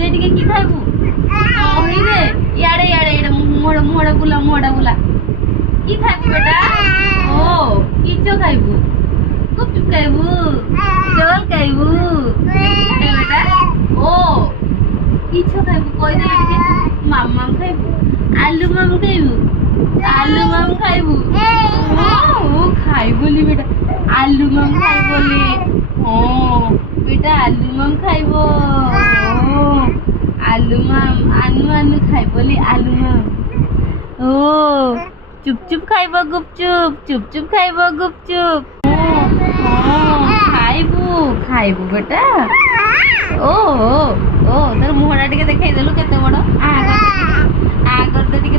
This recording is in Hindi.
ଦେ ଟିକେ କି ଖାଇବୁ ଦହି ଦେ ଇଆଡେ ଇଆଡେ ଇଆଡେ ମୁହଁଟା ବୁଲା କି ଖାଇବୁ ବେଟା ଓ କିଚ ଖାଇବୁ ଗୁପଚୁପ ଖାଇବୁ ଚଲ ଖାଇବୁ ବେଟା ଓ କିଛ ଖାଇବୁ କହିଦେଲେ ଟିକେ ମାମ ଖାଇବୁ ଆଲୁ ମାମ ଖାଇବୁ ଖାଇବଲି बेटा आलू मम खाइबली बेटा आलू मम खाइब आलू मम आनू खाइबली आलू मम ओ चुप खाइब गुपचुप खाइब गुपचुप खाइबू बेटा ओ तार मुहटा टिके देखई देलु केते बड़ आ करते टिके